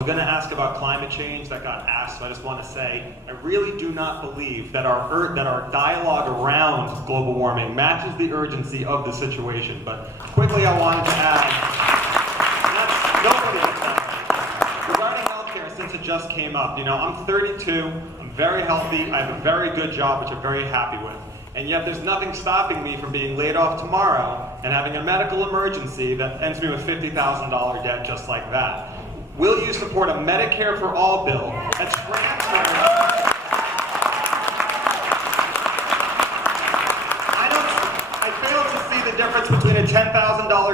I'm going to ask about climate change that got asked, so I just want to say I really do not believe that our dialogue around global warming matches the urgency of the situation. But quickly, I wanted to add, nobody gets that. Regarding healthcare, since it just came up, I'm 32, I'm very healthy, I have a very good job, which I'm very happy with. And yet there's nothing stopping me from being laid off tomorrow and having a medical emergency that ends me with $50,000 debt just like that. Will you support a Medicare for all bill that's transferred? I fail to see the difference between a $10,000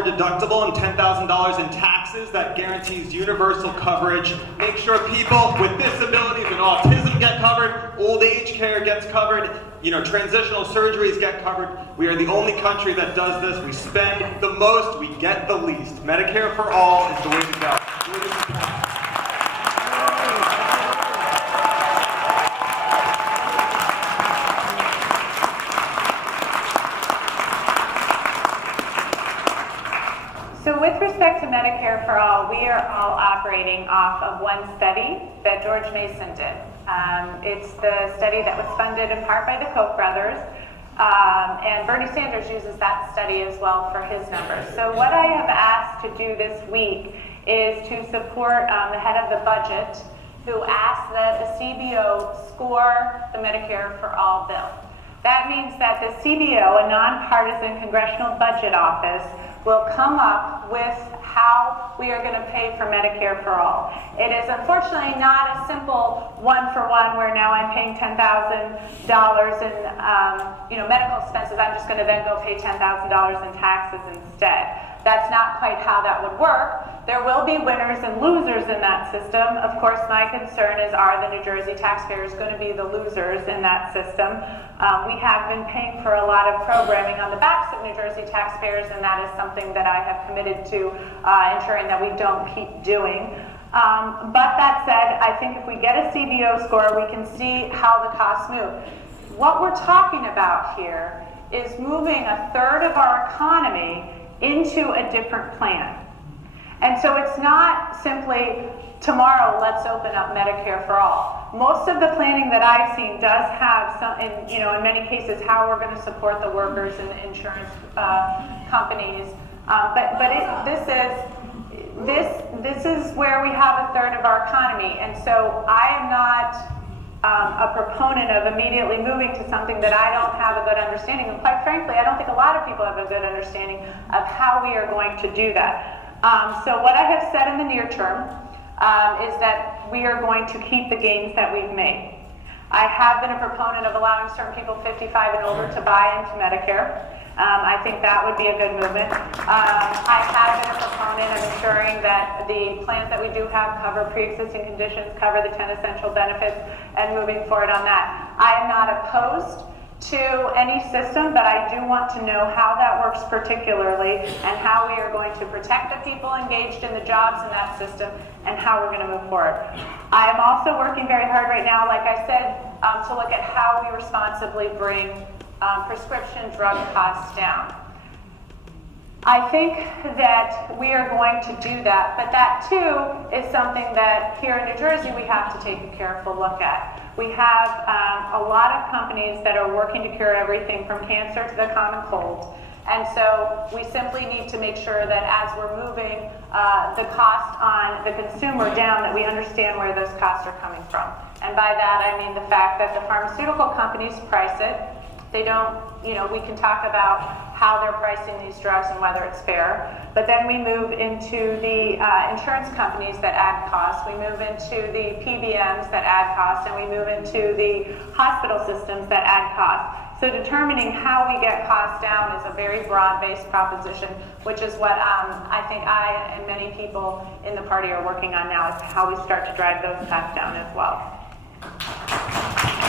deductible and $10,000 in taxes that guarantees universal coverage. Make sure people with disabilities and autism get covered, old age care gets covered, transitional surgeries get covered. We are the only country that does this. We spend the most, we get the least. Medicare for all is the way to go. So with respect to Medicare for all, we are all operating off of one study that George Mason did. It's the study that was funded in part by the Koch brothers, and Bernie Sanders uses that study as well for his numbers. So what I have asked to do this week is to support the head of the budget, who asked that the CBO score the Medicare for all bill. That means that the CBO, a nonpartisan congressional budget office, will come up with how we are going to pay for Medicare for all. It is unfortunately not a simple one-for-one where now I'm paying $10,000 in medical expenses. I'm just going to then go pay $10,000 in taxes instead. That's not quite how that would work. There will be winners and losers in that system. Of course, my concern is, are the New Jersey taxpayers going to be the losers in that system? We have been paying for a lot of programming on the backs of New Jersey taxpayers, and that is something that I have committed to ensuring that we don't keep doing. But that said, I think if we get a CBO score, we can see how the costs move. What we're talking about here is moving a third of our economy into a different plan. And so it's not simply, tomorrow let's open up Medicare for all. Most of the planning that I've seen does have some, in many cases, how we're going to support the workers and the insurance companies. This is where we have a third of our economy. And so I am not a proponent of immediately moving to something that I don't have a good understanding. And quite frankly, I don't think a lot of people have a good understanding of how we are going to do that. So what I have said in the near term is that we are going to keep the gains that we've made. I have been a proponent of allowing certain people 55 and older to buy into Medicare. I think that would be a good movement. I have been a proponent of ensuring that the plans that we do have cover pre-existing conditions, cover the 10 essential benefits, and moving forward on that. I am not opposed to any system, but I do want to know how that works particularly and how we are going to protect the people engaged in the jobs in that system and how we're going to move forward. I am also working very hard right now, like I said, to look at how we responsibly bring prescription drug costs down. I think that we are going to do that, but that too is something that here in New Jersey we have to take a careful look at. We have a lot of companies that are working to cure everything from cancer to the common cold. And so we simply need to make sure that as we're moving the cost on the consumer down, that we understand where those costs are coming from. And by that I mean the fact that the pharmaceutical companies price it. They don't, we can talk about how they're pricing these drugs and whether it's fair. But then we move into the insurance companies that add costs. We move into the PBMs that add costs, and we move into the hospital systems that add costs. So determining how we get costs down is a very broad-based proposition, which is what I think I and many people in the party are working on now, is how we start to drive those costs down as well.